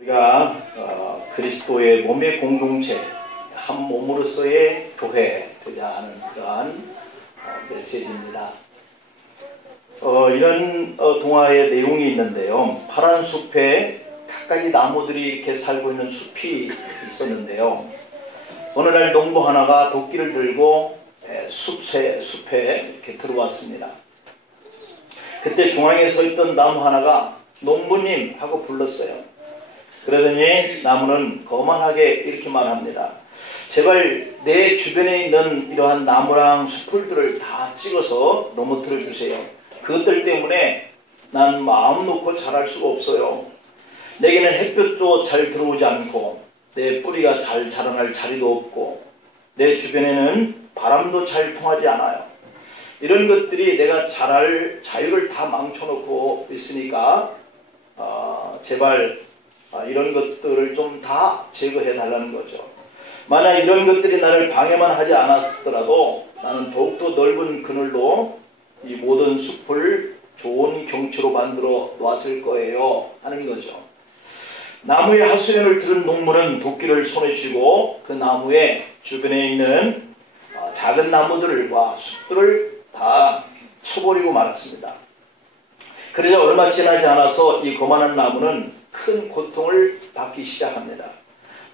우리가 그리스도의 몸의 공동체, 한 몸으로서의 교회 되자 하는 그러한 메시지입니다. 이런 동화의 내용이 있는데요. 파란 숲에 갖가지 나무들이 이렇게 살고 있는 숲이 있었는데요. 어느 날 농부 하나가 도끼를 들고 숲에 이렇게 들어왔습니다. 그때 중앙에 서 있던 나무 하나가 농부님 하고 불렀어요. 그러더니 나무는 거만하게 이렇게 말합니다. 제발 내 주변에 있는 이러한 나무랑 숲들을 다 찍어서 넘어뜨려 주세요. 그것들 때문에 난 마음 놓고 자랄 수가 없어요. 내게는 햇볕도 잘 들어오지 않고 내 뿌리가 잘 자라날 자리도 없고 내 주변에는 바람도 잘 통하지 않아요. 이런 것들이 내가 자랄 자유를 다 망쳐놓고 있으니까 제발 이런 것들을 좀 다 제거해 달라는 거죠. 만약 이런 것들이 나를 방해만 하지 않았더라도 나는 더욱더 넓은 그늘로 이 모든 숲을 좋은 경치로 만들어 놨을 거예요 하는 거죠. 나무의 하소연을 들은 농부는 도끼를 손에 쥐고 그 나무의 주변에 있는 작은 나무들과 숲들을 다 쳐버리고 말았습니다. 그러자 얼마 지나지 않아서 이 거만한 나무는 큰 고통을 받기 시작합니다.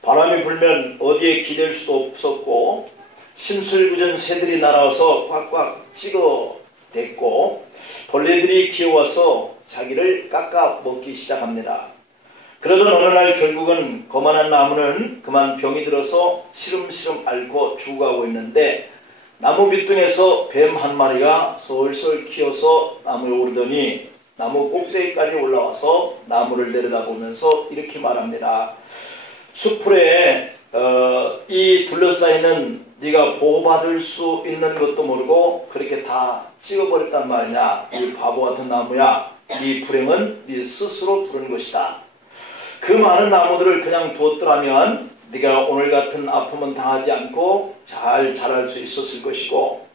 바람이 불면 어디에 기댈 수도 없었고 심술궂은 새들이 날아와서 꽉꽉 찍어댔고 벌레들이 기어와서 자기를 깎아 먹기 시작합니다. 그러던 어느 날 결국은 거만한 나무는 그만 병이 들어서 시름시름 앓고 죽어가고 있는데 나무 밑둥에서 뱀 한 마리가 솔솔 기어서 나무에 오르더니 나무 꼭대기까지 올라와서 나무를 내려다보면서 이렇게 말합니다. 숲풀에 이 둘러싸이는 네가 보호받을 수 있는 것도 모르고 그렇게 다 찍어버렸단 말이냐. 이 바보 같은 나무야. 네 불행은 네 스스로 부른 것이다. 그 많은 나무들을 그냥 두었더라면 네가 오늘 같은 아픔은 당하지 않고 잘 자랄 수 있었을 것이고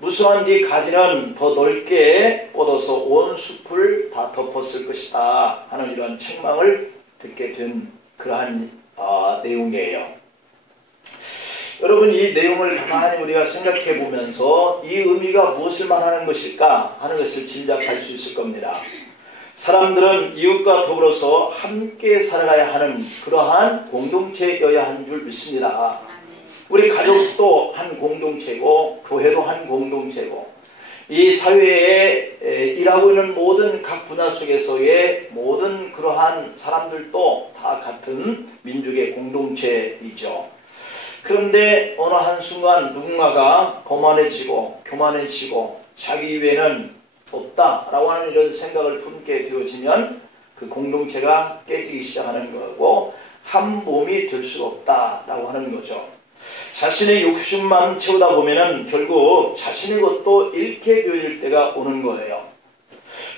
무수한 네 가지는 더 넓게 뻗어서 온 숲을 다 덮었을 것이다 하는 이런 책망을 듣게 된 그러한 내용이에요. 여러분, 이 내용을 가만히 우리가 생각해 보면서 이 의미가 무엇을 말하는 것일까 하는 것을 짐작할 수 있을 겁니다. 사람들은 이웃과 더불어서 함께 살아가야 하는 그러한 공동체여야 하는 줄 믿습니다. 우리 가족도 한 공동체고 교회도 한 공동체고 이 사회에 일하고 있는 모든 각 분야 속에서의 모든 그러한 사람들도 다 같은 민족의 공동체이죠. 그런데 어느 한순간 누군가가 거만해지고 교만해지고 자기 이외에는 없다라고 하는 이런 생각을 품게 되어지면 그 공동체가 깨지기 시작하는 거고 한 몸이 될 수가 없다라고 하는 거죠. 자신의 욕심만 채우다 보면은 결국 자신의 것도 잃게 되어질 때가 오는 거예요.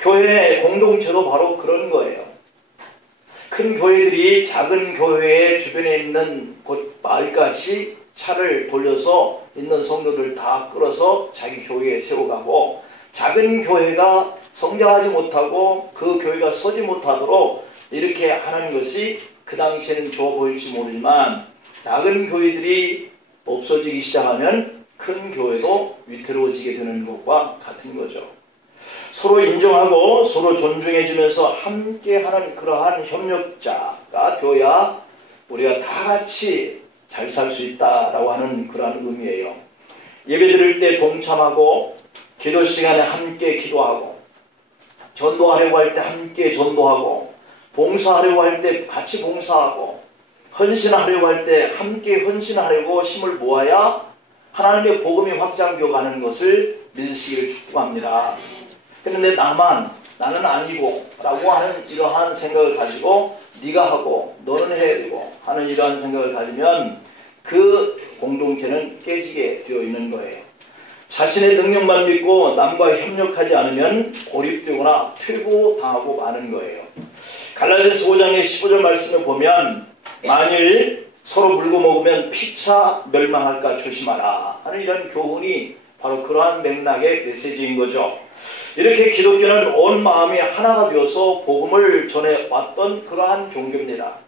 교회 공동체도 바로 그런 거예요. 큰 교회들이 작은 교회의 주변에 있는 곳 마을까지 차를 돌려서 있는 성도들 다 끌어서 자기 교회에 세워가고 작은 교회가 성장하지 못하고 그 교회가 서지 못하도록 이렇게 하는 것이 그 당시에는 좋아 보일지 모르지만 작은 교회들이 없어지기 시작하면 큰 교회도 위태로워지게 되는 것과 같은 거죠. 서로 인정하고 서로 존중해주면서 함께하는 그러한 협력자가 되어야 우리가 다 같이 잘 살 수 있다라고 하는 그러한 의미예요. 예배 드릴 때 동참하고 기도 시간에 함께 기도하고 전도하려고 할 때 함께 전도하고 봉사하려고 할 때 같이 봉사하고 헌신하려고 할 때 함께 헌신하려고 힘을 모아야 하나님의 복음이 확장되어 가는 것을 믿으시기를 축복합니다. 그런데 나는 아니고 라고 하는 이러한 생각을 가지고 네가 하고 너는 해야 되고 하는 이러한 생각을 가지면 그 공동체는 깨지게 되어 있는 거예요. 자신의 능력만 믿고 남과 협력하지 않으면 고립되거나 퇴보당하고 마는 거예요. 갈라디아서 5장의 15절 말씀을 보면 만일 서로 물고 먹으면 피차 멸망할까 조심하라 하는 이런 교훈이 바로 그러한 맥락의 메시지인 거죠. 이렇게 기독교는 온 마음이 하나가 되어서 복음을 전해왔던 그러한 종교입니다.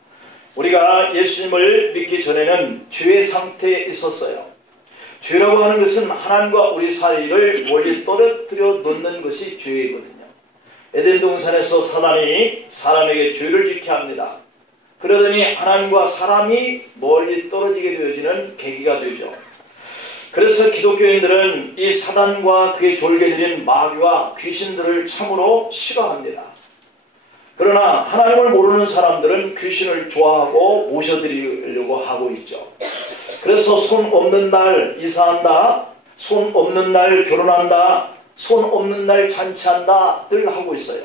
우리가 예수님을 믿기 전에는 죄의 상태에 있었어요. 죄라고 하는 것은 하나님과 우리 사이를 멀리 떨어뜨려 놓는 것이 죄이거든요. 에덴 동산에서 사단이 사람에게 죄를 짓게 합니다. 그러더니 하나님과 사람이 멀리 떨어지게 되어지는 계기가 되죠. 그래서 기독교인들은 이 사단과 그의 졸개들인 마귀와 귀신들을 참으로 싫어합니다. 그러나 하나님을 모르는 사람들은 귀신을 좋아하고 모셔드리려고 하고 있죠. 그래서 손 없는 날 이사한다, 손 없는 날 결혼한다, 손 없는 날 잔치한다 늘 하고 있어요.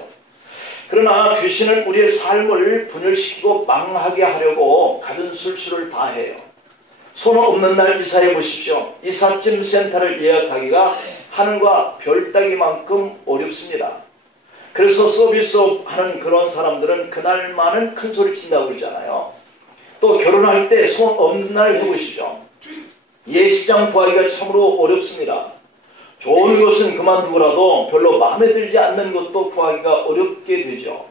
그러나 귀신은 우리의 삶을 분열시키고 망하게 하려고 가진 술수를 다 해요. 손 없는 날 이사해 보십시오. 이삿짐 센터를 예약하기가 하늘과 별 따기만큼 어렵습니다. 그래서 서비스업 하는 그런 사람들은 그날만은 큰 소리 친다고 그러잖아요. 또 결혼할 때 손 없는 날 해보시죠. 예식장 구하기가 참으로 어렵습니다. 좋은 것은 그만두고라도 별로 마음에 들지 않는 것도 구하기가 어렵게 되죠.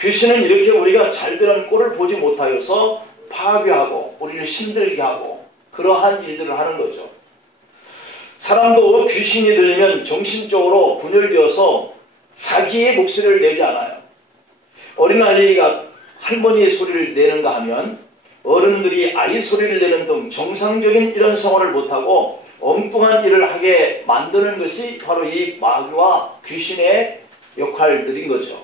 귀신은 이렇게 우리가 잘 되는 꼴을 보지 못하여서 파괴하고 우리를 힘들게 하고 그러한 일들을 하는 거죠. 사람도 귀신이 들리면 정신적으로 분열되어서 자기의 목소리를 내지 않아요. 어린아이가 할머니의 소리를 내는가 하면 어른들이 아이 소리를 내는 등 정상적인 이런 생활을 못하고 엉뚱한 일을 하게 만드는 것이 바로 이 마귀와 귀신의 역할들인 거죠.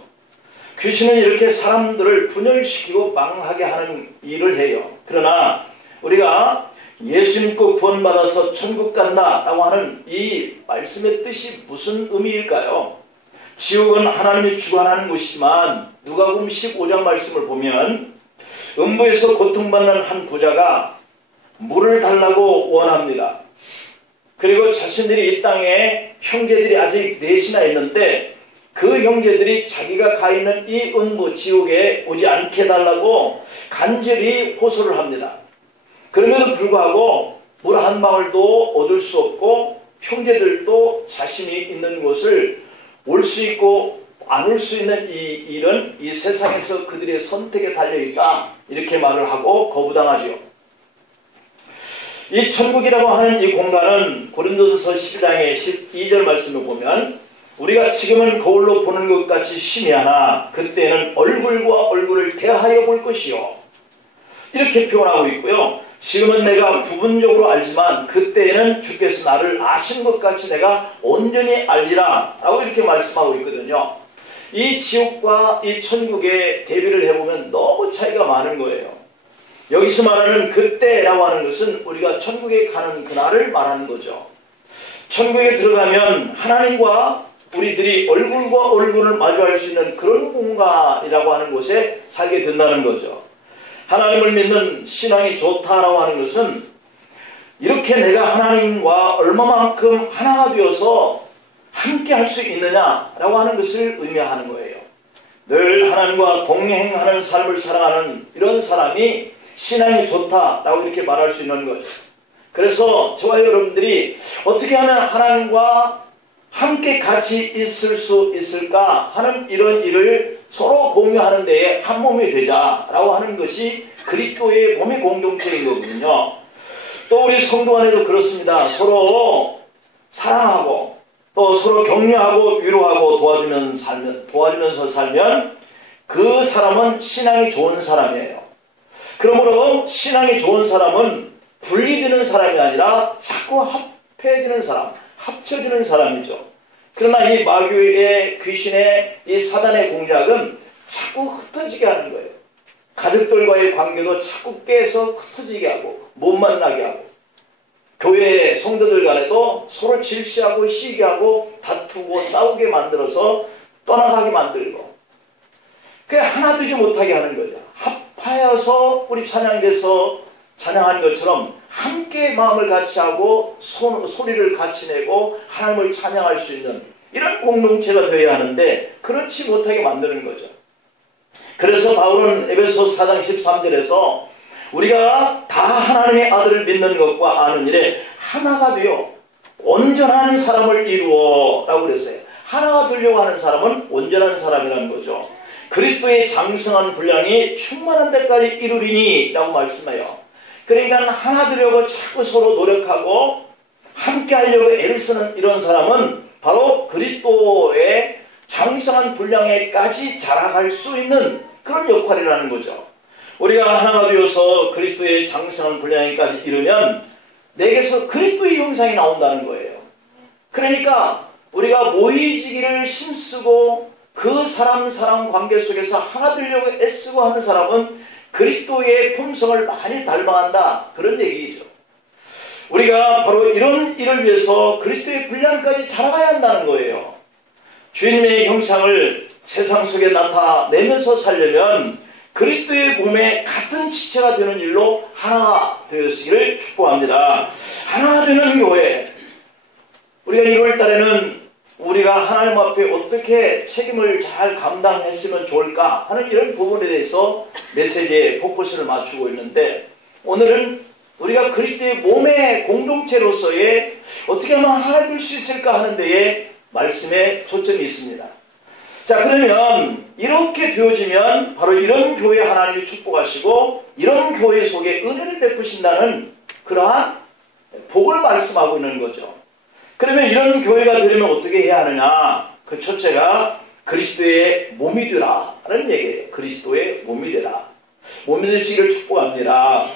귀신은 이렇게 사람들을 분열시키고 망하게 하는 일을 해요. 그러나 우리가 예수 믿고 구원받아서 천국 간다라고 하는 이 말씀의 뜻이 무슨 의미일까요? 지옥은 하나님이 주관하는 곳이지만 누가복음 15장 말씀을 보면 음부에서 고통받는 한 부자가 물을 달라고 원합니다. 그리고 자신들이 이 땅에 형제들이 아직 넷이나 있는데 그 형제들이 자기가 가 있는 이 음부 지옥에 오지 않게 해달라고 간절히 호소를 합니다. 그럼에도 불구하고 물 한 방울도 얻을 수 없고 형제들도 자신이 있는 곳을 올 수 있고 안 올 수 있는 이 일은 이 세상에서 그들의 선택에 달려있다 이렇게 말을 하고 거부당하죠. 이 천국이라고 하는 이 공간은 고린도전서 12장의 12절 말씀을 보면 우리가 지금은 거울로 보는 것 같이 희미하나 그때는 얼굴과 얼굴을 대하여 볼 것이요 이렇게 표현하고 있고요. 지금은 내가 부분적으로 알지만 그때에는 주께서 나를 아신 것 같이 내가 온전히 알리라 라고 이렇게 말씀하고 있거든요. 이 지옥과 이 천국의 대비를 해보면 너무 차이가 많은 거예요. 여기서 말하는 그때라고 하는 것은 우리가 천국에 가는 그날을 말하는 거죠. 천국에 들어가면 하나님과 우리들이 얼굴과 얼굴을 마주할 수 있는 그런 공간이라고 하는 곳에 살게 된다는 거죠. 하나님을 믿는 신앙이 좋다라고 하는 것은 이렇게 내가 하나님과 얼마만큼 하나가 되어서 함께 할 수 있느냐라고 하는 것을 의미하는 거예요. 늘 하나님과 동행하는 삶을 살아가는 이런 사람이 신앙이 좋다라고 이렇게 말할 수 있는 거죠. 그래서 저와 여러분들이 어떻게 하면 하나님과 함께 같이 있을 수 있을까 하는 이런 일을 서로 공유하는 데에 한 몸이 되자라고 하는 것이 그리스도의 몸의 공동체인 거거든요. 또 우리 성도 안에도 그렇습니다. 서로 사랑하고 또 서로 격려하고 위로하고 도와주면서 살면 그 사람은 신앙이 좋은 사람이에요. 그러므로 신앙이 좋은 사람은 분리되는 사람이 아니라 자꾸 합해지는 사람, 합쳐지는 사람이죠. 그러나 이 마귀의 귀신의 이 사단의 공작은 자꾸 흩어지게 하는 거예요. 가족들과의 관계도 자꾸 깨서 흩어지게 하고 못 만나게 하고 교회 성도들 간에도 서로 질시하고 시기하고 다투고 싸우게 만들어서 떠나가게 만들고 그게 하나 되지 못하게 하는 거죠. 합하여서 우리 찬양대에서 찬양하는 것처럼 함께 마음을 같이 하고 소리를 같이 내고 하나님을 찬양할 수 있는 이런 공동체가 되어야 하는데 그렇지 못하게 만드는 거죠. 그래서 바울은 에베소 4장 13절에서 우리가 다 하나님의 아들을 믿는 것과 아는 일에 하나가 되어 온전한 사람을 이루어 라고 그랬어요. 하나가 되려고 하는 사람은 온전한 사람이라는 거죠. 그리스도의 장성한 분량이 충만한 데까지 이루리니 라고 말씀해요. 그러니까 하나 되려고 자꾸 서로 노력하고 함께 하려고 애를 쓰는 이런 사람은 바로 그리스도의 장성한 분량에까지 자라갈 수 있는 그런 역할이라는 거죠. 우리가 하나가 되어서 그리스도의 장성한 분량에까지 이르면 내게서 그리스도의 형상이 나온다는 거예요. 그러니까 우리가 모이지기를 힘쓰고 그 사람 관계 속에서 하나 되려고 애쓰고 하는 사람은 그리스도의 품성을 많이 닮아간다, 그런 얘기죠. 우리가 바로 이런 일을 위해서 그리스도의 분량까지 자라가야 한다는 거예요. 주님의 형상을 세상 속에 나타내면서 살려면 그리스도의 몸에 같은 지체가 되는 일로 하나가 되시기를 축복합니다. 하나가 되는 교회. 우리가 1월 달에는 우리가 하나님 앞에 어떻게 책임을 잘 감당했으면 좋을까 하는 이런 부분에 대해서 메시지에 포커스를 맞추고 있는데, 오늘은 우리가 그리스도의 몸의 공동체로서의 어떻게 하면 하나 될 수 있을까 하는 데에 말씀에 초점이 있습니다. 자, 그러면 이렇게 되어지면 바로 이런 교회 하나님이 축복하시고 이런 교회 속에 은혜를 베푸신다는 그러한 복을 말씀하고 있는 거죠. 그러면 이런 교회가 되려면 어떻게 해야 하느냐? 그 첫째가 그리스도의 몸이 되라는 얘기예요. 그리스도의 몸이 되라. 몸이 되시기를 축복합니다.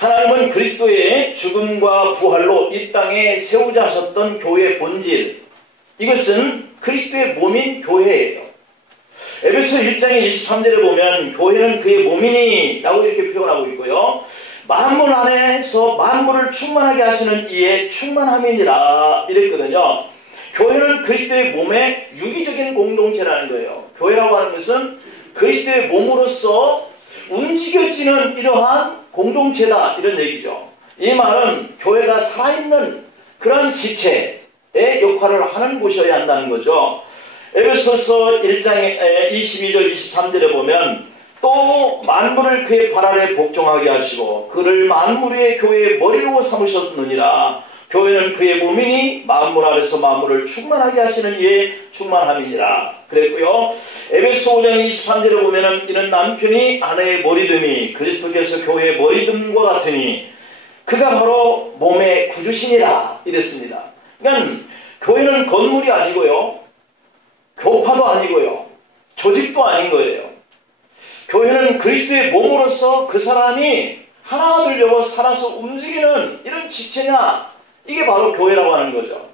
하나님은 그리스도의 죽음과 부활로 이 땅에 세우자 하셨던 교회의 본질, 이것은 그리스도의 몸인 교회예요. 에베소 1장의 23절에 보면 교회는 그의 몸이니 라고 이렇게 표현하고 있고요. 만물 안에서 만물을 충만하게 하시는 이의 충만함이니라 이랬거든요. 교회는 그리스도의 몸의 유기적인 공동체라는 거예요. 교회라고 하는 것은 그리스도의 몸으로서 움직여지는 이러한 공동체다, 이런 얘기죠. 이 말은 교회가 살아있는 그런 지체의 역할을 하는 곳이어야 한다는 거죠. 에베소서 1장의 22절 23절에 보면 또 만물을 그의 발 아래 복종하게 하시고 그를 만물 위의 교회의 머리로 삼으셨느니라. 교회는 그의 몸이니 만물 아래서 만물을 충만하게 하시는 이의 충만함이니라 그랬고요. 에베소 5장 23절에 보면은 이는 남편이 아내의 머리듬이 그리스도께서 교회의 머리듬과 같으니 그가 바로 몸의 구주시니라 이랬습니다. 그러니까 교회는 건물이 아니고요, 교파도 아니고요, 조직도 아닌 거예요. 교회는 그리스도의 몸으로서 그 사람이 하나가 되려고 살아서 움직이는 이런 지체냐, 이게 바로 교회라고 하는 거죠.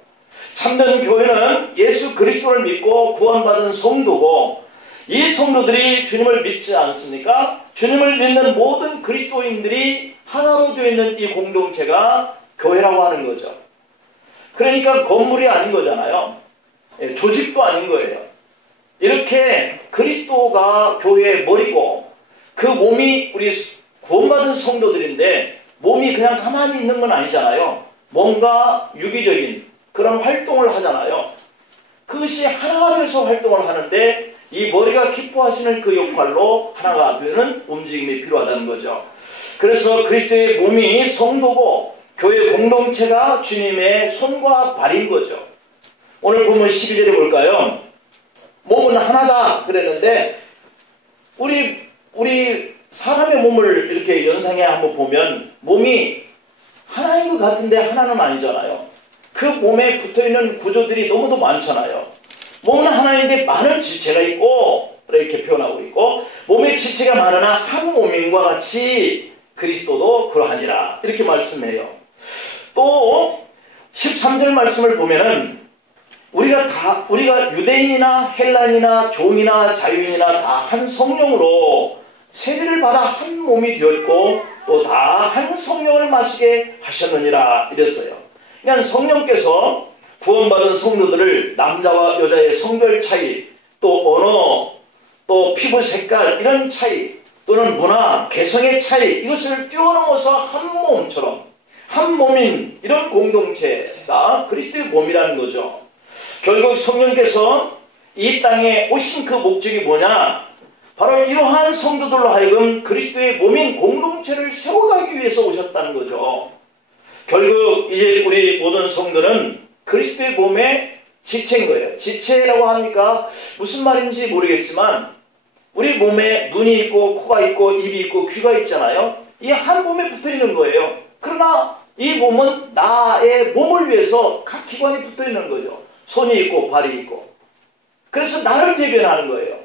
참된 교회는 예수 그리스도를 믿고 구원받은 성도고, 이 성도들이 주님을 믿지 않습니까? 주님을 믿는 모든 그리스도인들이 하나로 되어 있는 이 공동체가 교회라고 하는 거죠. 그러니까 건물이 아닌 거잖아요. 조직도 아닌 거예요. 이렇게 그리스도가 교회의 머리고 그 몸이 우리 구원받은 성도들인데, 몸이 그냥 가만히 있는 건 아니잖아요. 뭔가 유기적인 그런 활동을 하잖아요. 그것이 하나가 돼서 활동을 하는데 이 머리가 기뻐하시는 그 역할로 하나가 되는 움직임이 필요하다는 거죠. 그래서 그리스도의 몸이 성도고 교회 공동체가 주님의 손과 발인 거죠. 오늘 보면 12절에 볼까요? 몸은 하나다 그랬는데 우리 사람의 몸을 이렇게 연상해 한번 보면 몸이 하나인 것 같은데 하나는 아니잖아요. 그 몸에 붙어있는 구조들이 너무도 많잖아요. 몸은 하나인데 많은 지체가 있고 이렇게 표현하고 있고, 몸의 지체가 많으나 한 몸인과 같이 그리스도도 그러하니라 이렇게 말씀해요. 또 13절 말씀을 보면은 우리가 유대인이나 헬란이나 종이나 자유인이나 다 한 성령으로 세례를 받아 한 몸이 되었고 또 다 한 성령을 마시게 하셨느니라 이랬어요. 그러니까 성령께서 구원받은 성도들을 남자와 여자의 성별 차이, 또 언어, 또 피부 색깔 이런 차이, 또는 문화, 개성의 차이, 이것을 뛰어넘어서 한 몸처럼 한 몸인 이런 공동체가 그리스도의 몸이라는 거죠. 결국 성령께서 이 땅에 오신 그 목적이 뭐냐? 바로 이러한 성도들로 하여금 그리스도의 몸인 공동체를 세워가기 위해서 오셨다는 거죠. 결국 이제 우리 모든 성도는 그리스도의 몸의 지체인 거예요. 지체라고 하니까 무슨 말인지 모르겠지만 우리 몸에 눈이 있고 코가 있고 입이 있고 귀가 있잖아요. 이 한 몸에 붙어 있는 거예요. 그러나 이 몸은 나의 몸을 위해서 각 기관이 붙어 있는 거죠. 손이 있고 발이 있고. 그래서 나를 대변하는 거예요.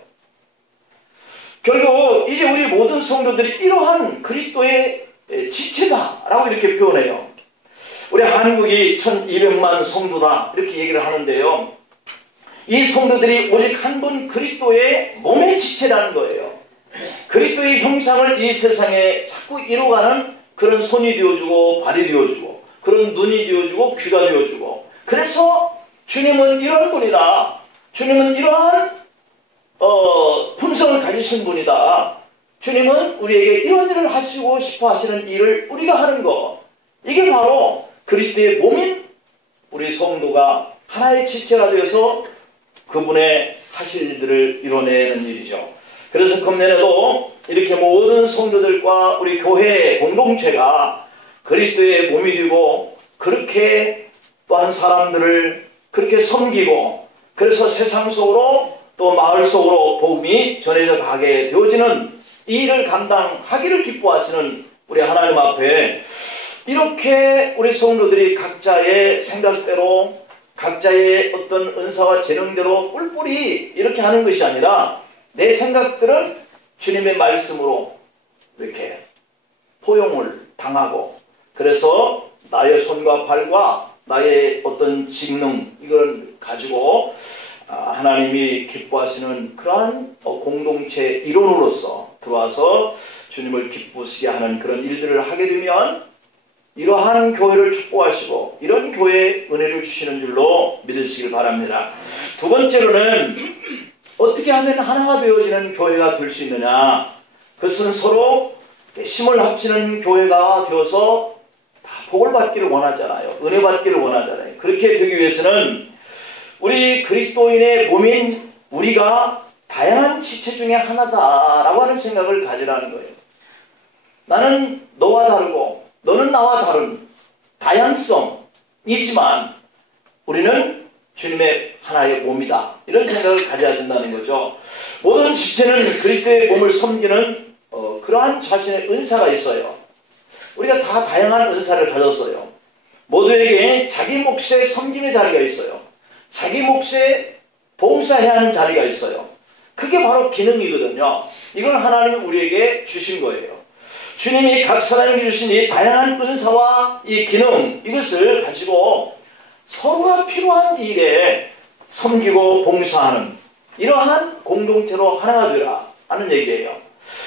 결국 이제 우리 모든 성도들이 이러한 그리스도의 지체다라고 이렇게 표현해요. 우리 한국이 1200만 성도다 이렇게 얘기를 하는데요. 이 성도들이 오직 한 분 그리스도의 몸의 지체라는 거예요. 그리스도의 형상을 이 세상에 자꾸 이뤄가는 그런 손이 되어주고 발이 되어주고 그런 눈이 되어주고 귀가 되어주고, 그래서 주님은 이런 분이다. 주님은 이러한 품성을 가지신 분이다. 주님은 우리에게 이런 일을 하시고 싶어 하시는 일을 우리가 하는 것, 이게 바로 그리스도의 몸인 우리 성도가 하나의 지체가 되어서 그분의 하실 일들을 이뤄내는 일이죠. 그래서 금년에도 이렇게 모든 성도들과 우리 교회 공동체가 그리스도의 몸이 되고 그렇게 또한 사람들을 그렇게 섬기고, 그래서 세상 속으로 또 마을 속으로 복음이 전해져 가게 되어지는 이 일을 감당하기를 기뻐하시는 우리 하나님 앞에 이렇게 우리 성도들이 각자의 생각대로 각자의 어떤 은사와 재능대로 뿔뿔이 이렇게 하는 것이 아니라 내 생각들은 주님의 말씀으로 이렇게 포용을 당하고, 그래서 나의 손과 발과 나의 어떤 직능 이걸 가지고 하나님이 기뻐하시는 그러한 공동체 일원으로서 들어와서 주님을 기쁘시게 하는 그런 일들을 하게 되면 이러한 교회를 축복하시고 이런 교회에 은혜를 주시는 줄로 믿으시길 바랍니다. 두 번째로는 어떻게 하면 하나가 되어지는 교회가 될 수 있느냐. 그것은 서로 힘을 합치는 교회가 되어서 다 복을 받기를 원하잖아요. 은혜 받기를 원하잖아요. 그렇게 되기 위해서는 우리 그리스도인의 몸인 우리가 다양한 지체 중에 하나다라고 하는 생각을 가지라는 거예요. 나는 너와 다르고 너는 나와 다른 다양성이지만 우리는 주님의 하나의 몸이다. 이런 생각을 가져야 된다는 거죠. 모든 지체는 그리스도의 몸을 섬기는 그러한 자신의 은사가 있어요. 우리가 다 다양한 은사를 가졌어요. 모두에게 자기 몫의 섬김의 자리가 있어요. 자기 몫의 봉사해야 하는 자리가 있어요. 그게 바로 기능이거든요. 이걸 하나님이 우리에게 주신 거예요. 주님이 각 사람에게 주신 이 다양한 은사와 이 기능, 이것을 가지고 서로가 필요한 일에 섬기고 봉사하는 이러한 공동체로 하나가 되라 하는 얘기예요.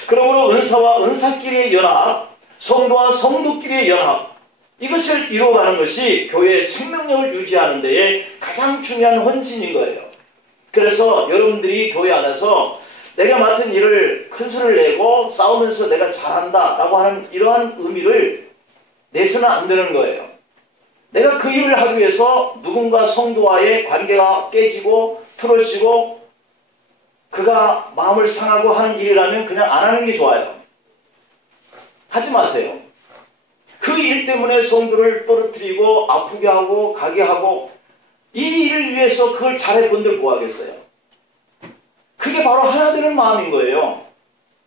그러므로 은사와 은사끼리의 연합, 성도와 성도끼리의 연합, 이것을 이루어가는 것이 교회의 생명력을 유지하는 데에 가장 중요한 헌신인 거예요. 그래서 여러분들이 교회 안에서 내가 맡은 일을 큰 소리를 내고 싸우면서 내가 잘한다 라고 하는 이러한 의미를 내서는 안 되는 거예요. 내가 그 일을 하기 위해서 누군가 성도와의 관계가 깨지고 틀어지고 그가 마음을 상하고 하는 일이라면 그냥 안 하는 게 좋아요. 하지 마세요. 그 일 때문에 성도를 떨어뜨리고 아프게 하고 가게 하고 이 일을 위해서 그걸 잘해본들 뭐 하겠어요. 그게 바로 하나 되는 마음인 거예요.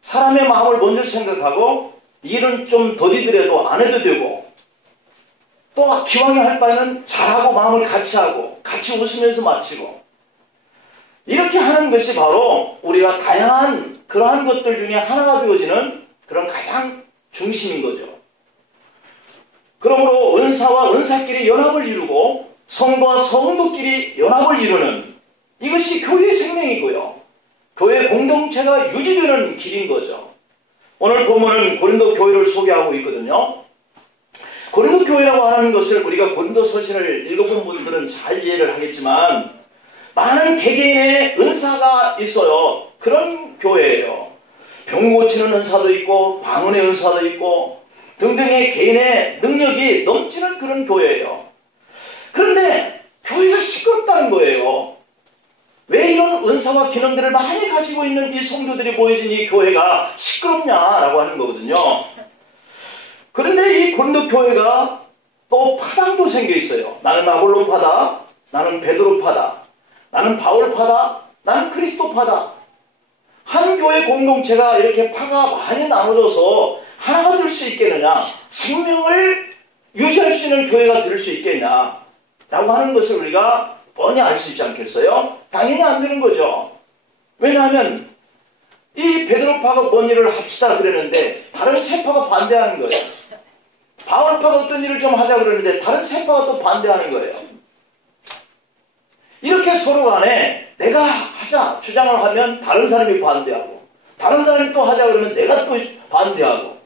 사람의 마음을 먼저 생각하고 일은 좀 더디더라도 안 해도 되고 또 기왕에 할 바에는 잘하고 마음을 같이 하고 같이 웃으면서 마치고 이렇게 하는 것이 바로 우리가 다양한 그러한 것들 중에 하나가 되어지는 그런 가장 중심인 거죠. 그러므로 은사와 은사끼리 연합을 이루고 성도와 성도끼리 연합을 이루는 이것이 교회의 생명이고요. 교회 공동체가 유지되는 길인 거죠. 오늘 보면은 고린도 교회를 소개하고 있거든요. 고린도 교회라고 하는 것을 우리가 고린도 서신을 읽어본 분들은 잘 이해를 하겠지만 많은 개개인의 은사가 있어요. 그런 교회예요. 병 고치는 은사도 있고 방언의 은사도 있고 등등의 개인의 능력이 넘치는 그런 교회예요. 그런데 교회가 시끄럽다는 거예요. 왜 이런 은사와 기능들을 많이 가지고 있는 이 성도들이 모여진 이 교회가 시끄럽냐라고 하는 거거든요. 그런데 이 고린도 교회가 또 파당도 생겨 있어요. 나는 아볼로파다, 나는 베드로파다, 나는 바울파다, 나는 그리스도파다. 한 교회 공동체가 이렇게 파가 많이 나눠져서 하나가 될 수 있겠느냐, 생명을 유지할 수 있는 교회가 될 수 있겠냐 라고 하는 것을 우리가 뻔히 알 수 있지 않겠어요? 당연히 안 되는 거죠. 왜냐하면 이 베드로파가 뭔 일을 합시다 그랬는데 다른 세파가 반대하는 거예요. 바울파가 어떤 일을 좀 하자 그러는데 다른 세파가 또 반대하는 거예요. 이렇게 서로 간에 내가 하자 주장을 하면 다른 사람이 반대하고, 다른 사람이 또 하자 그러면 내가 또 반대하고,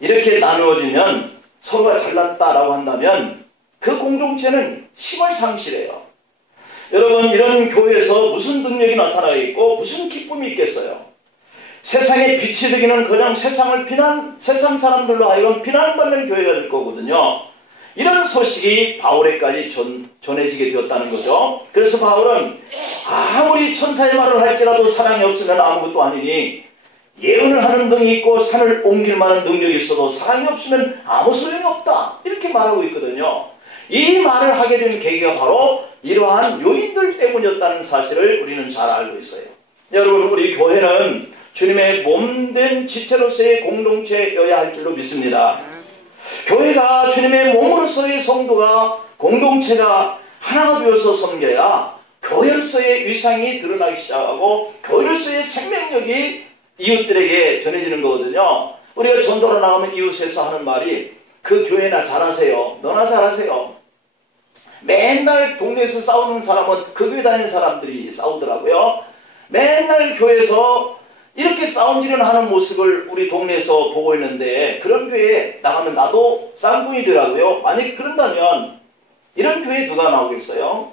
이렇게 나누어지면 서로가 잘났다라고 한다면 그 공동체는 힘을 상실해요. 여러분, 이런 교회에서 무슨 능력이 나타나겠고 무슨 기쁨이 있겠어요? 세상의 빛이 되기는 그냥 세상 사람들로 하여금 비난받는 교회가 될 거거든요. 이런 소식이 바울에까지 전해지게 되었다는 거죠. 그래서 바울은 아무리 천사의 말을 할지라도 사랑이 없으면 아무것도 아니니, 예언을 하는 등이 있고 산을 옮길 만한 능력이 있어도 사랑이 없으면 아무 소용이 없다, 이렇게 말하고 있거든요. 이 말을 하게 된 계기가 바로 이러한 요인들 때문이었다는 사실을 우리는 잘 알고 있어요. 여러분, 우리 교회는 주님의 몸된 지체로서의 공동체여야 할 줄로 믿습니다. 교회가 주님의 몸으로서의 성도가, 공동체가 하나가 되어서 섬겨야 교회로서의 위상이 드러나기 시작하고 교회로서의 생명력이 이웃들에게 전해지는 거거든요. 우리가 전도로 나가면 이웃에서 하는 말이 그 교회나 잘하세요, 너나 잘하세요. 맨날 동네에서 싸우는 사람은 그 교회 다니는 사람들이 싸우더라고요. 맨날 교회에서 이렇게 싸움질을 하는 모습을 우리 동네에서 보고 있는데, 그런 교회에 나가면 나도 쌍둥이 되라고요? 만약 그런다면 이런 교회에 누가 나오겠어요?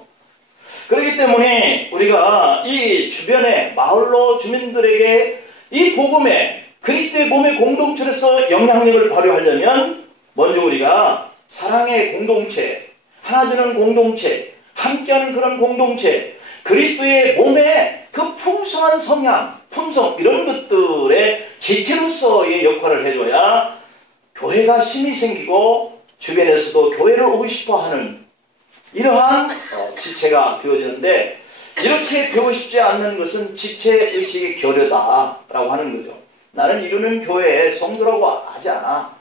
그렇기 때문에 우리가 이 주변의 마을로 주민들에게 이 복음에 그리스도의 몸의 공동체로서 영향력을 발휘하려면 먼저 우리가 사랑의 공동체, 하나 되는 공동체, 함께하는 그런 공동체, 그리스도의 몸의 그 풍성한 성향, 품성, 이런 것들의 지체로서의 역할을 해줘야 교회가 힘이 생기고 주변에서도 교회를 오고 싶어하는 이러한 지체가 되어지는데, 이렇게 되고 싶지 않는 것은 지체의식의 결여다라고 하는 거죠. 나는 이루는 교회에 성도라고 하지 않아.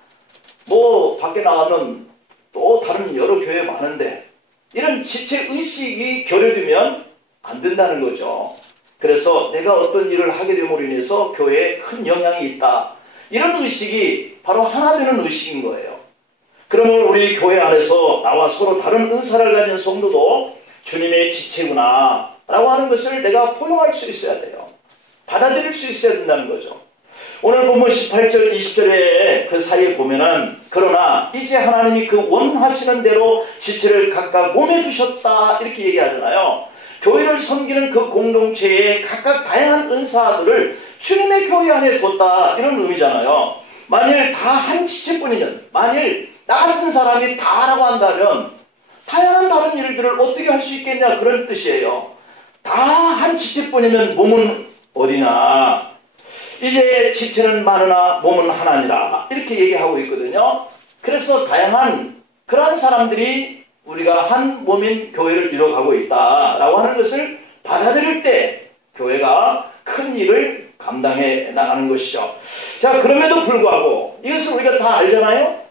뭐 밖에 나가면 또 다른 여러 교회 많은데, 이런 지체의식이 결여되면 안 된다는 거죠. 그래서 내가 어떤 일을 하게 됨으로 인해서 교회에 큰 영향이 있다, 이런 의식이 바로 하나 되는 의식인 거예요. 그러면 우리 교회 안에서 나와 서로 다른 은사를 가진 성도도 주님의 지체구나 라고 하는 것을 내가 포용할 수 있어야 돼요. 받아들일 수 있어야 된다는 거죠. 오늘 본문 18절 20절에 그 사이에 보면은, 그러나 이제 하나님이 그 원하시는 대로 지체를 각각 몸에 두셨다, 이렇게 얘기하잖아요. 교회를 섬기는 그 공동체에 각각 다양한 은사들을 주님의 교회 안에 뒀다, 이런 의미잖아요. 만일 다 한 지체뿐이면, 만일 나 같은 사람이 다라고 한다면 다양한 다른 일들을 어떻게 할 수 있겠냐, 그런 뜻이에요. 다 한 지체뿐이면 몸은 어디나, 이제 지체는 많으나 몸은 하나니라, 이렇게 얘기하고 있거든요. 그래서 다양한 그러한 사람들이 우리가 한 몸인 교회를 이뤄가고 있다라고 하는 것을 받아들일 때 교회가 큰 일을 감당해 나가는 것이죠. 자, 그럼에도 불구하고 이것을 우리가 다 알잖아요.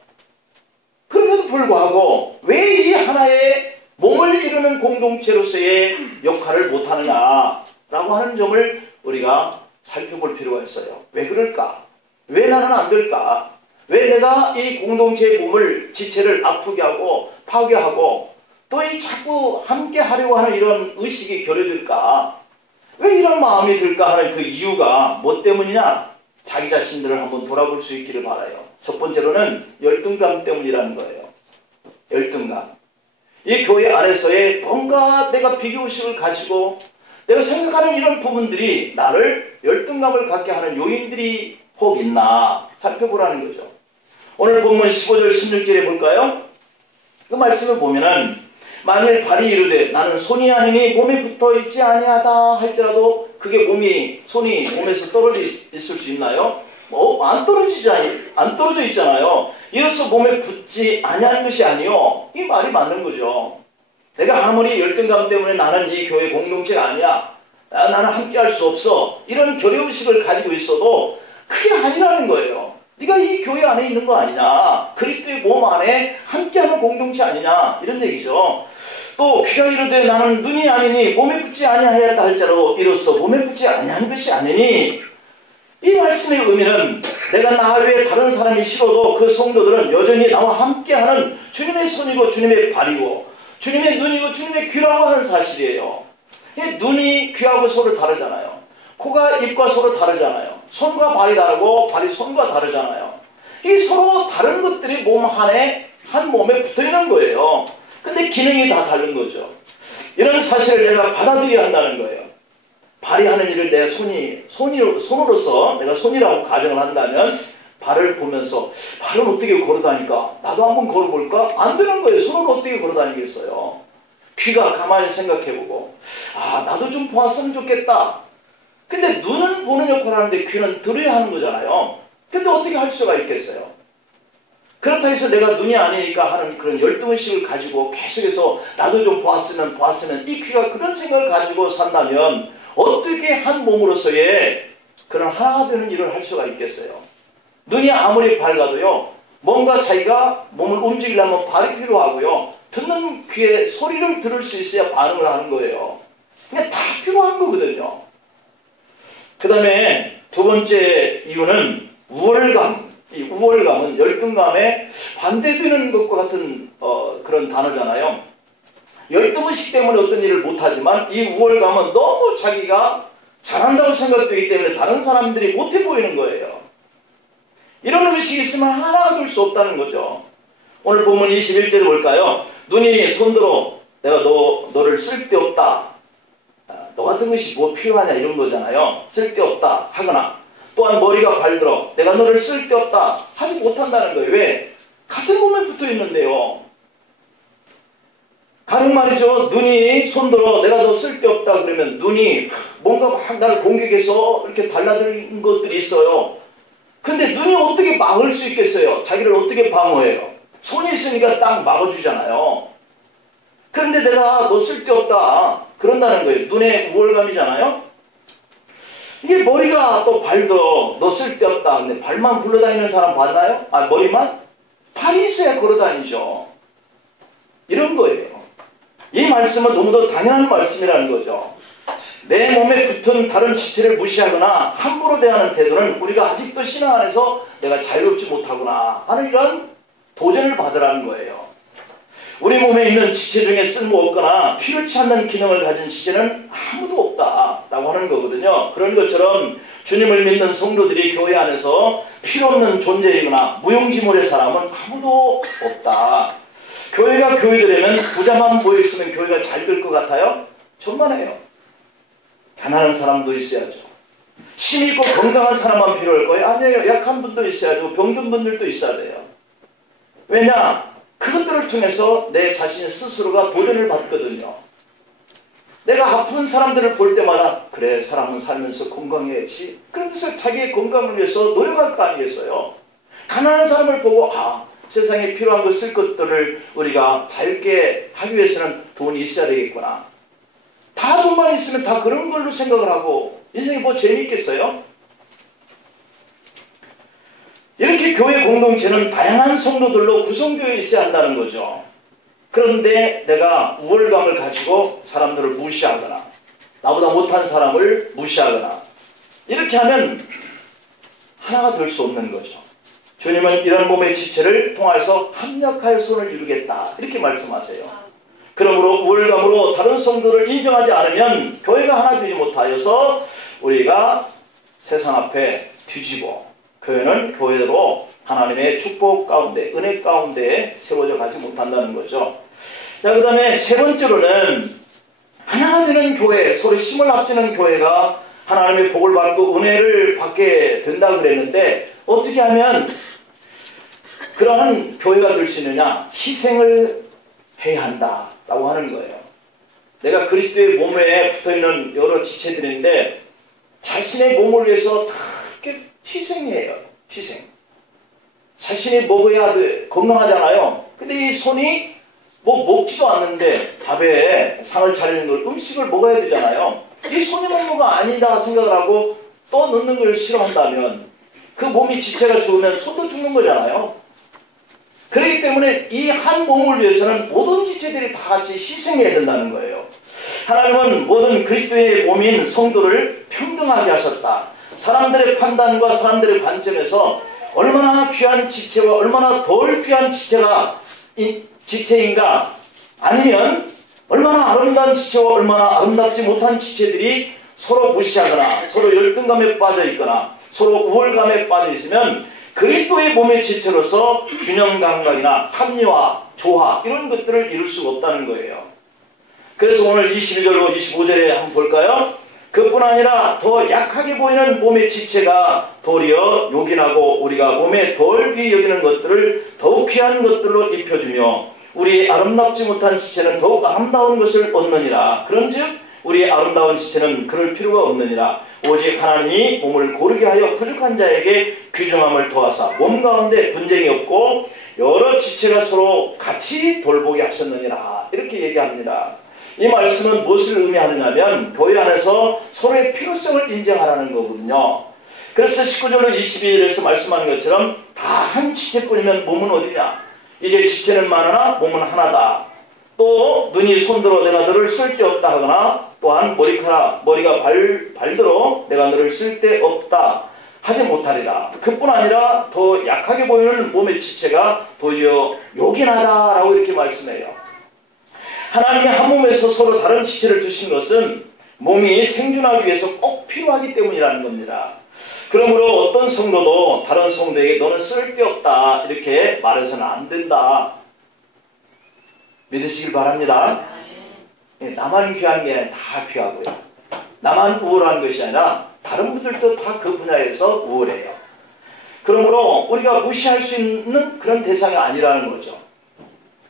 그럼에도 불구하고 왜 이 하나의 몸을 이루는 공동체로서의 역할을 못하느냐라고 하는 점을 우리가 살펴볼 필요가 있어요. 왜 그럴까? 왜 나는 안 될까? 왜 내가 이 공동체의 몸을, 지체를 아프게 하고 파괴하고 또 이 자꾸 함께 하려고 하는 이런 의식이 결여될까? 왜 이런 마음이 들까 하는 그 이유가 뭐 때문이냐? 자기 자신들을 한번 돌아볼 수 있기를 바라요. 첫 번째로는 열등감 때문이라는 거예요. 열등감. 이 교회 안에서의 뭔가 내가 비교의식을 가지고 내가 생각하는 이런 부분들이 나를 열등감을 갖게 하는 요인들이 혹 있나 살펴보라는 거죠. 오늘 본문 15절 16절에 볼까요? 그 말씀을 보면은, 만일 발이 이르되 나는 손이 아니니 몸에 붙어 있지 아니하다 할지라도, 그게 손이 몸에서 떨어져 있을 수 있나요? 안 떨어져 있잖아요. 이로써 몸에 붙지 아니하는 것이 아니요, 이 말이 맞는 거죠. 내가 아무리 열등감 때문에 나는 이 교회 공동체가 아니야 나는 함께 할 수 없어. 이런 결의의식을 가지고 있어도 그게 아니라는 거예요. 네가 이 교회 안에 있는 거 아니냐. 그리스도의 몸 안에 함께하는 공동체 아니냐. 이런 얘기죠. 또 귀가 이르되 나는 눈이 아니니 몸에 붙지 아니하였다 할지라도 이로써 몸에 붙지 아니하는 것이 아니니, 이 말씀의 의미는 내가 나 외에 다른 사람이 싫어도 그 성도들은 여전히 나와 함께하는 주님의 손이고 주님의 발이고 주님의 눈이고 주님의 귀라고 하는 사실이에요. 눈이 귀하고 서로 다르잖아요. 코가 입과 서로 다르잖아요. 손과 발이 다르고 발이 손과 다르잖아요. 이 서로 다른 것들이 몸 안에 한 몸에 붙어있는 거예요. 근데 기능이 다 다른 거죠. 이런 사실을 내가 받아들여야 한다는 거예요. 발이 하는 일을 내 손으로서 내가 손이라고 가정을 한다면 발을 보면서 발은 어떻게 걸어다니까? 나도 한번 걸어볼까? 안 되는 거예요. 손으로 어떻게 걸어다니겠어요? 귀가 가만히 생각해보고 나도 좀 보았으면 좋겠다. 근데 눈은 보는 역할을 하는데 귀는 들어야 하는 거잖아요. 근데 어떻게 할 수가 있겠어요? 그렇다 해서 내가 눈이 아니니까 하는 그런 열등의식을 가지고 계속해서 나도 좀 보았으면 이 귀가 그런 생각을 가지고 산다면 어떻게 한 몸으로서의 그런 하나가 되는 일을 할 수가 있겠어요? 눈이 아무리 밝아도요, 뭔가 자기가 몸을 움직이려면 발이 필요하고요, 듣는 귀에 소리를 들을 수 있어야 반응을 하는 거예요. 그냥 다 필요한 거거든요. 그 다음에 두 번째 이유는 우월감. 이 우월감은 열등감에 반대되는 것과 같은 그런 단어잖아요. 열등의식 때문에 어떤 일을 못하지만 이 우월감은 너무 자기가 잘한다고 생각되기 때문에 다른 사람들이 못해 보이는 거예요. 이런 의식이 있으면 하나가 될 수 없다는 거죠. 오늘 본문 21절에 볼까요? 눈이 손들어 내가 너를 쓸데없다. 너 같은 것이 뭐 필요하냐 이런 거잖아요. 쓸데없다 하거나, 또한 머리가 발들어 내가 너를 쓸데없다 하지 못한다는 거예요. 왜? 같은 몸에 붙어 있는데요. 가령 말이죠. 눈이 손들어 내가 너 쓸데없다 그러면 눈이 뭔가 막 나를 공격해서 이렇게 달라드는 것들이 있어요. 근데 눈이 어떻게 막을 수 있겠어요? 자기를 어떻게 방어해요? 손이 있으니까 딱 막아주잖아요. 그런데 내가 너 쓸데없다 그런다는 거예요. 눈의 우월감이잖아요. 이게 머리가 또 발도 너 쓸데없다. 근데 발만 굴러다니는 사람 봤나요? 머리만? 발이 있어야 걸어다니죠. 이런 거예요. 이 말씀은 너무도 당연한 말씀이라는 거죠. 내 몸에 붙은 다른 지체를 무시하거나 함부로 대하는 태도는 우리가 아직도 신앙 안에서 내가 자유롭지 못하구나 하는 이런 도전을 받으라는 거예요. 우리 몸에 있는 지체 중에 쓸모없거나 필요치 않는 기능을 가진 지체는 아무도 없다라고 하는 거거든요. 그런 것처럼 주님을 믿는 성도들이 교회 안에서 필요없는 존재이거나 무용지물의 사람은 아무도 없다. 교회가 교회들에는 부자만 모여있으면 교회가 잘 될 것 같아요? 천만에요. 가난한 사람도 있어야죠. 힘이 있고 건강한 사람만 필요할 거예요? 아니에요. 약한 분도 있어야죠. 병든 분들도 있어야 돼요. 왜냐? 그것들을 통해서 내 자신 스스로가 도전을 받거든요. 내가 아픈 사람들을 볼 때마다 그래, 사람은 살면서 건강해야지. 그러면서 자기의 건강을 위해서 노력할 거 아니겠어요? 가난한 사람을 보고 세상에 필요한 거 쓸 것들을 우리가 자유롭게 하기 위해서는 돈이 있어야 되겠구나. 다 돈만 있으면 다 그런 걸로 생각을 하고 인생이 뭐 재미있겠어요? 이렇게 교회 공동체는 다양한 성도들로 구성되어 있어야 한다는 거죠. 그런데 내가 우월감을 가지고 사람들을 무시하거나 나보다 못한 사람을 무시하거나 이렇게 하면 하나가 될 수 없는 거죠. 주님은 이런 몸의 지체를 통해서 합력하여 선을 이루겠다 이렇게 말씀하세요. 그러므로 우월감으로 다른 성도를 인정하지 않으면 교회가 하나 되지 못하여서 우리가 세상 앞에 뒤지고 교회는 교회로 하나님의 축복 가운데 은혜 가운데 세워져 가지 못한다는 거죠. 자, 그 다음에 세 번째로는 하나가 되는 교회, 서로 힘을 합치는 교회가 하나님의 복을 받고 은혜를 받게 된다고 그랬는데 어떻게 하면 그러한 교회가 될 수 있느냐? 희생을 해야 한다라고 하는 거예요. 내가 그리스도의 몸에 붙어있는 여러 지체들인데 자신의 몸을 위해서 다 이렇게 희생해요. 희생. 자신이 먹어야 돼. 건강하잖아요. 근데 이 손이 뭐 먹지도 않는데 밥에 상을 차리는 걸 음식을 먹어야 되잖아요. 이 손이 먹는 거 아니다 생각을 하고 또 넣는 걸 싫어한다면 그 몸이 지체가 죽으면 손도 죽는 거잖아요. 그렇기 때문에 이 한 몸을 위해서는 모든 지체들이 다 같이 희생해야 된다는 거예요. 하나님은 모든 그리스도의 몸인 성도를 평등하게 하셨다. 사람들의 판단과 사람들의 관점에서 얼마나 귀한 지체와 얼마나 덜 귀한 지체인가, 아니면 얼마나 아름다운 지체와 얼마나 아름답지 못한 지체들이 서로 무시하거나 서로 열등감에 빠져 있거나 서로 우월감에 빠져 있으면 그리스도의 몸의 지체로서 균형 감각이나 합리화, 조화 이런 것들을 이룰 수가 없다는 거예요. 그래서 오늘 22절로 25절에 한번 볼까요? 그뿐 아니라 더 약하게 보이는 몸의 지체가 도리어 요긴하고 우리가 몸에 덜 귀히 여기는 것들을 더욱 귀한 것들로 입혀주며 우리 아름답지 못한 지체는 더욱 아름다운 것을 얻느니라. 그런즉 우리 아름다운 지체는 그럴 필요가 없느니라. 오직 하나님이 몸을 고르게 하여 부족한 자에게 귀중함을 더하사 몸 가운데 분쟁이 없고 여러 지체가 서로 같이 돌보게 하셨느니라. 이렇게 얘기합니다. 이 말씀은 무엇을 의미하느냐면 교회 안에서 서로의 필요성을 인정하라는 거거든요. 그래서 19절로 22절에서 말씀하는 것처럼 다 한 지체뿐이면 몸은 어디냐? 이제 지체는 많으나 몸은 하나다. 또 눈이 손들어 내가 너를 쓸데없다 하거나 또한 머리가 발들어 내가 너를 쓸데없다 하지 못하리라. 그뿐 아니라 더 약하게 보이는 몸의 지체가 도리어 요긴하다라고 이렇게 말씀해요. 하나님의 한 몸에서 서로 다른 지체를 두신 것은 몸이 생존하기 위해서 꼭 필요하기 때문이라는 겁니다. 그러므로 어떤 성도도 다른 성도에게 너는 쓸데없다 이렇게 말해서는 안 된다. 믿으시길 바랍니다. 나만 귀한 게 아니라 다 귀하고요. 나만 우월한 것이 아니라 다른 분들도 다 그 분야에서 우월해요. 그러므로 우리가 무시할 수 있는 그런 대상이 아니라는 거죠.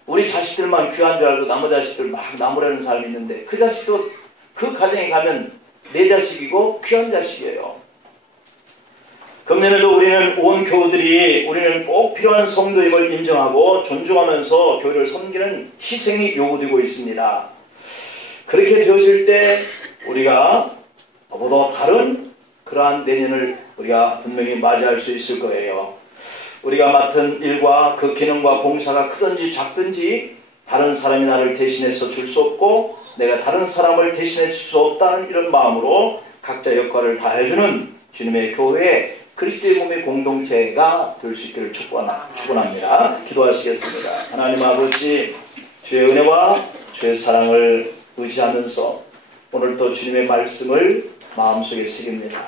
우리 자식들만 귀한 줄 알고 나머지 자식들 막 나무라는 사람이 있는데 그 자식도 그 가정에 가면 내 자식이고 귀한 자식이에요. 금년에도 우리는 온 교우들이 우리는 꼭 필요한 성도임을 인정하고 존중하면서 교회를 섬기는 희생이 요구되고 있습니다. 그렇게 되어질 때 우리가 너보다 다른 그러한 내년을 우리가 분명히 맞이할 수 있을 거예요. 우리가 맡은 일과 그 기능과 봉사가 크든지 작든지 다른 사람이 나를 대신해서 줄 수 없고 내가 다른 사람을 대신해 줄 수 없다는 이런 마음으로 각자 역할을 다해주는 주님의 교회 그리스도의 몸의 공동체가 될 수 있기를 축원합니다. 기도하시겠습니다. 하나님 아버지, 주의 은혜와 주의 사랑을 의지하면서 오늘도 주님의 말씀을 마음속에 새깁니다.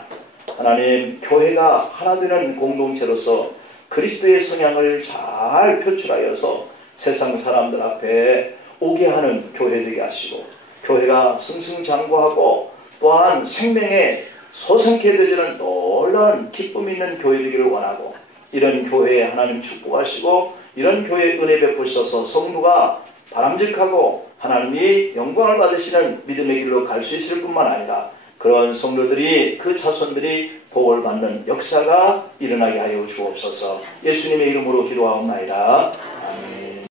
하나님, 교회가 하나 되는 공동체로서 그리스도의 성향을 잘 표출하여서 세상 사람들 앞에 오게 하는 교회 되게 하시고 교회가 승승장구하고 또한 생명에 소생케 되지는 놀라운 기쁨 있는 교회 되기를 원하고 이런 교회에 하나님 축복하시고 이런 교회에 은혜 베푸셔서 성도가 바람직하고 하나님이 영광을 받으시는 믿음의 길로 갈 수 있을 뿐만 아니라 그런 성도들이 그 자손들이 복을 받는 역사가 일어나게 하여 주옵소서. 예수님의 이름으로 기도하옵나이다. 아멘.